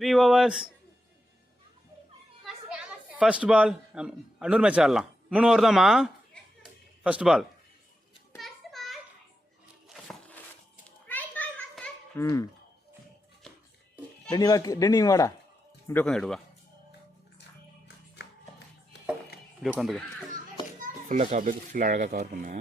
3 overs. First ball. Annur match ஆடலாம் 3 over தான்மா. First ball. Denny வாடா. இப்படி உட்காந்து வா. இப்படி உட்காந்துக்க. ஃபுல்லாக அழகாக கவர் பண்ணு.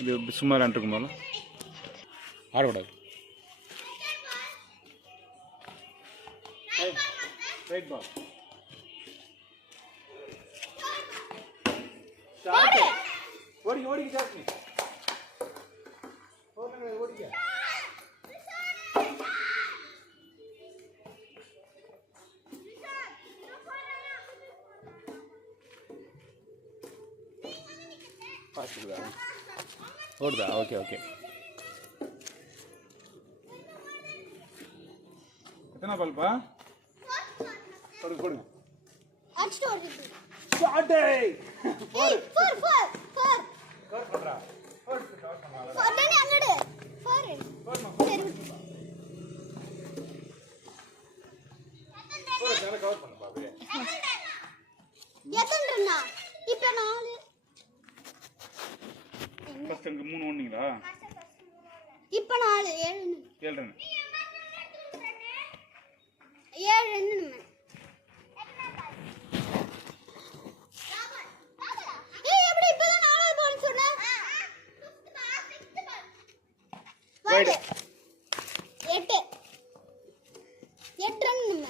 இது சும்மா விளாண்டுருக்கும் போல ஆடக்கூடாது. Right ball. Start. ஓடி ஜாஸ்மி. ஓடிக்க. பாத்துக்குதா? ஓடுதா? ஓகே. எத்தனை பால்பா? கொடுங்க. அடிச்சு ஓடுது. ஷாட். 4 கவர் பண்றா. 4 கவர் பண்ணால. ஃபோர்டனே அங்கடு. 4. சரி விட்டு. போற கவர் பண்ணு பாபு. எத்தனை இப்ப 4. ஃபர்ஸ்ட் அங்க 3 ஓடுனீங்களா? இப்ப 4 7 ரன். 7 ரன். Wide. 8 ரன் நம்ம.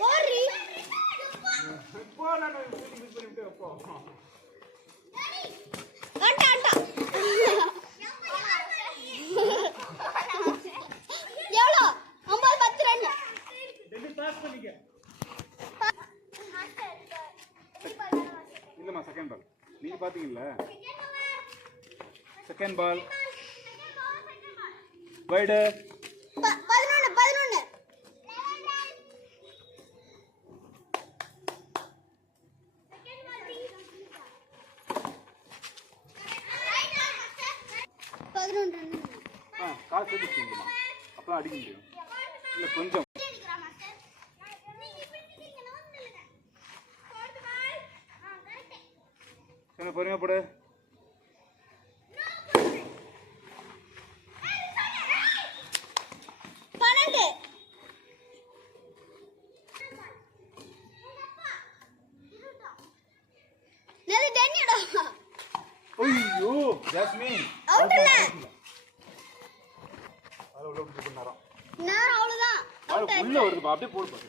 போரி. போ நான் மிஸ் பண்ணிட்டு போ. அண்டா. எவ்வளோ? 9 10 ரன். டெல்லி பாஸ் பண்ணிக்க. இல்லம்மா செகண்ட் பால். நீங்க பாத்தீங்கல்ல? Second ball. வைட். 11. கால் சேர்த்துமா அப்பதான் அடிக்க முடியும். இல்ல கொஞ்சம் பொறுமையா போடு. ஐயோ ஜாஸ்மின் அவுட் இல்ல. அத உள்ள விட்டு பண்ணறோம். நான் அவ்வளவுதான். அவுட் உள்ள வருது. அப்படியே போடு பாரு.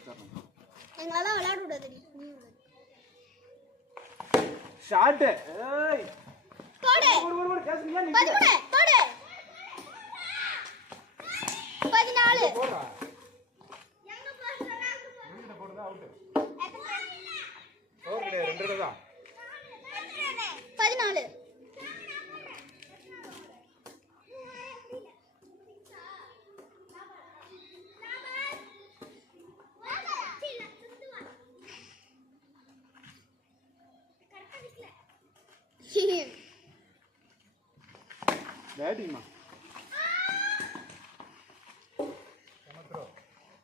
எங்களால விளையாட விடாதடி. நீ விளையாடு. ஷாட். ஏய் போடு ஜாஸ்மின் ஏன் 13 போடு. 14 போடுடா. எங்க போடுறா? எங்க போடுதா அவுட். ஓகே 2 ரன் தான். 14 பேட்டிங்மா.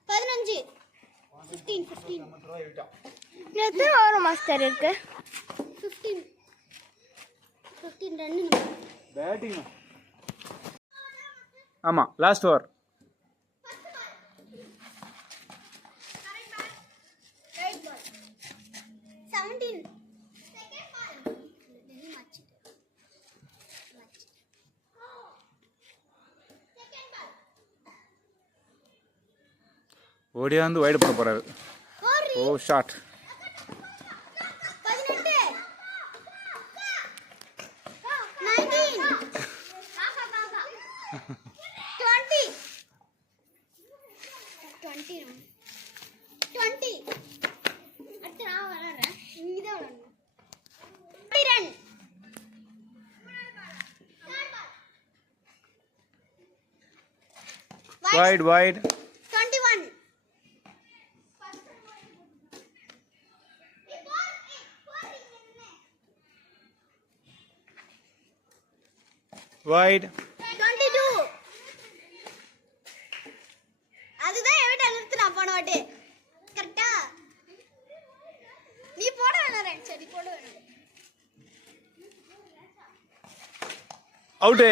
15 15 எத்தனை ஓவர் மாஸ்டர் இருக்கு? 15 ரன். பேட்டிங்மா. ஆமா last over. Right ball. 17 second ball. Delhi match. Second ball. ஓடியா வந்து வைட் போட போறாரு. ஓ ஷாட். 18 19 20 அடுத்து நான் விளையாடுறேன். நீங்க தான் விளையாடணும். 20 ரன். Wide. 21 21 வைட் 22. அதுதான் எவிட்ட நிறுத்து நான் போன வாட்டி கரெக்டா நீ போட வேணாம் சரி போட வேணாம் அவுட்டே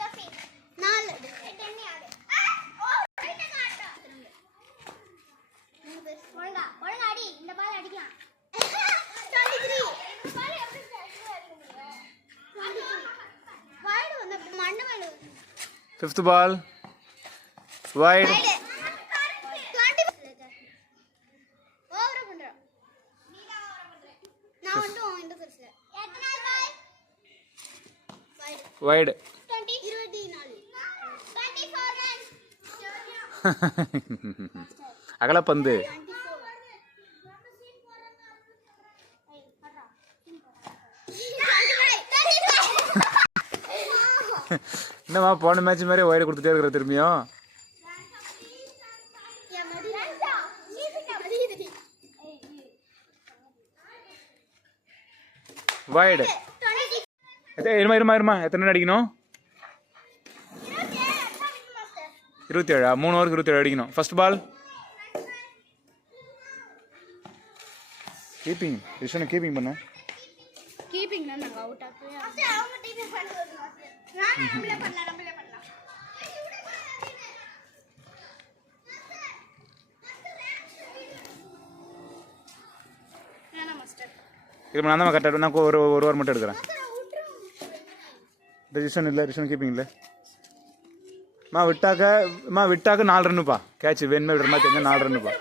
ஜாஃபி 4 டென்னி ஆடு ஓ ரைட் காட்ட ஒழுங்கா ஒழுங்கா அடி இந்த பால் அடிக்கலாம் 23 பால் எப்படி அடிக்க வைட் வந்து மண்ணு மேல ஃபிஃப்த் பால் வைட் ஓவர் பண்றா நான் வந்து இந்த கர்ஸ்ல எத்தனை பால் வைட் 24 அகலப்பந்து என்னம்மா போன மேட்ச் மாதிரி வைடு கொடுத்துட்டே இருக்கிற திரும்பியும் வைடு இருமா எத்தனை அடிக்கணும் 27 3 ஓவருக்கு 27 அடிக்கணும் first ball keeping Rishan keeping பண்ண கீப்பிங் தான் நாங்கள் அவுட் ஆக்குவோம் அவங்க டீம் பண்ணுவாங்க நம்மளே பண்ணலாம் வேணாம் மாஸ்டர் இது நான் தான் கரெக்டாக நான் ஒரு ஓவர் மட்டும் எடுக்கிறேன் ரிஷன் இல்லை ரிஷன் கீப்பிங் இல்லை விட்டாக்க 4 ரன்னுப்பா கேட்ச் வேணுமே விடுற மாதிரி தெரிஞ்சா 4 ரன்னுப்பா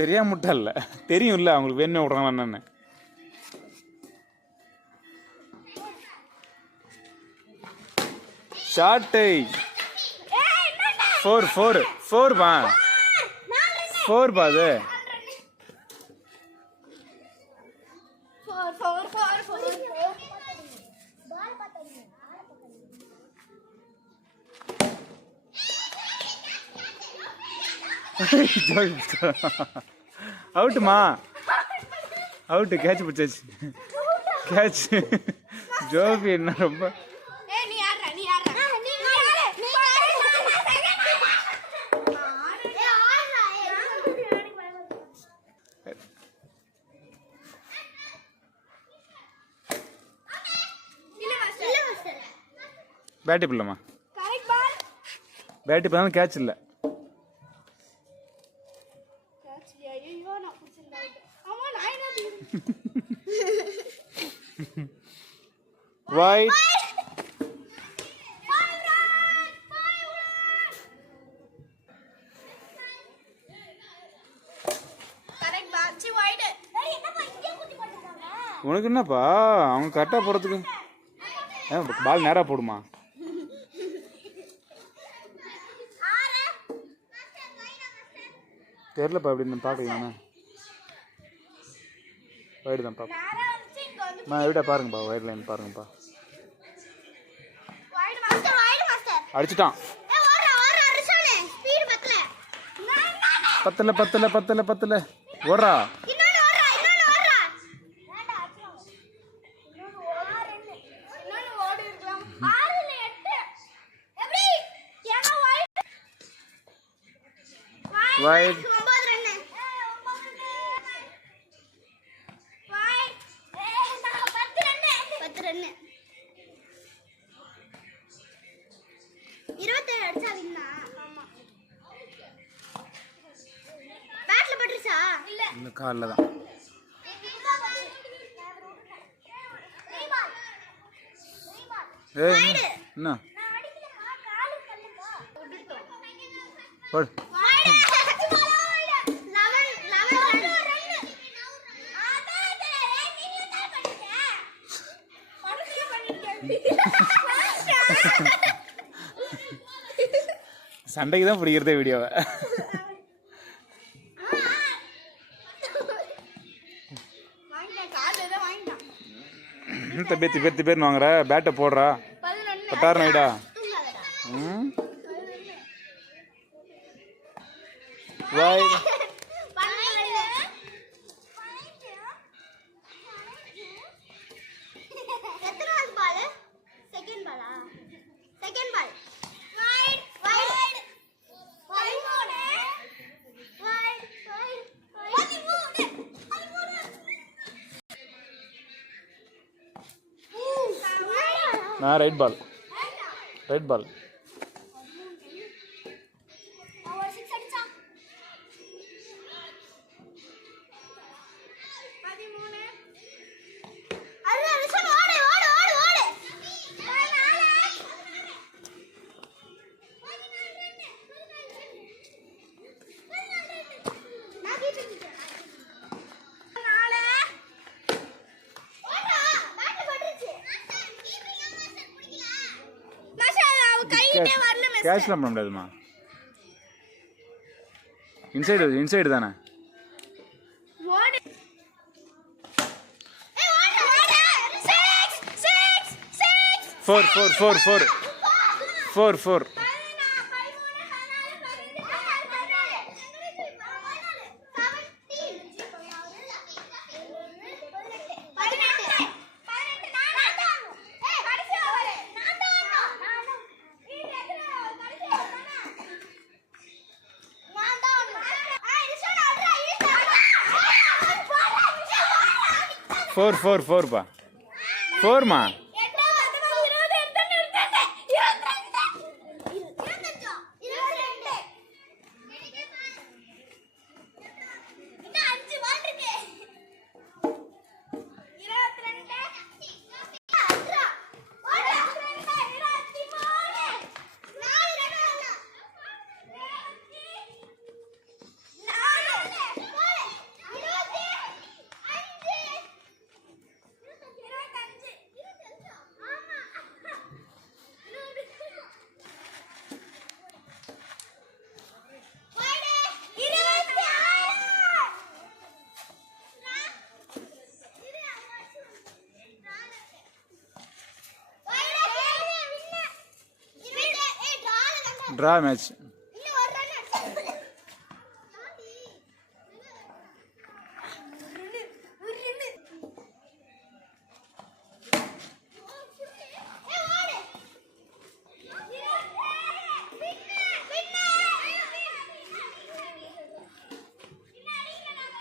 தெரியாம முட்டா இல்லை தெரியும் இல்லை அவங்களுக்கு வேணுமே விடுறாங்களா என்னன்னு ஷார்ட்டை 4 பா 4 பா அது அவுட்டுமா அவுட்டு கேட்ச் பிடிச்சாச்சு கேட்ச் ஜோபி என்ன ரொம்ப பேட்டி பிள்ளைமா பேட்டி பிள்ளை கேட்ச் இல்லை White. உனக்கு என்னப்பா அவங்க கரெக்டாக போகிறதுக்கு பால் நேராக போடுமா தெரிலப்பா அப்படின்னு பார்க்கலாம் வைடு தான் பாப்பா விட பாருங்கப்பா வைட் லைன் பாருங்கப்பா அடிச்சிட்டான் பத்தல ஓடுறா வைட் இல்லை காலில் தான் என்ன போடு சண்டைக்கு தான் பிடிக்கிறதே வீடியோவை பேத்தி பேர்னு வாங்குற பேட்டை போடுறா பட்டாரம் ஐடா நான் ரைட் பால். ரைட் பால். ஒரு 6 அடிச்சான். 13. அருண் ரிஷன் ஓடு ஓடு ஓடு ஓடு. 14. நான் கீப்பிங். 4. ஓடா பேட் பட்டுச்சு. கீப்பிங் மாஸ்டர் புடிக்கல. மாஸ்டர் அவ கையிட்டே வரல மாஸ்டர். கேட்ச்லாம் பண்ண முடியாதுமா. இன்சைடு தானே. ஓடு. ஏய் ஓடு ஓடு. 6 6 6 4 பா. 4மா. Draw match.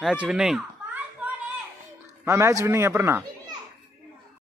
Match winning. Match winning எப்படிண்ணா?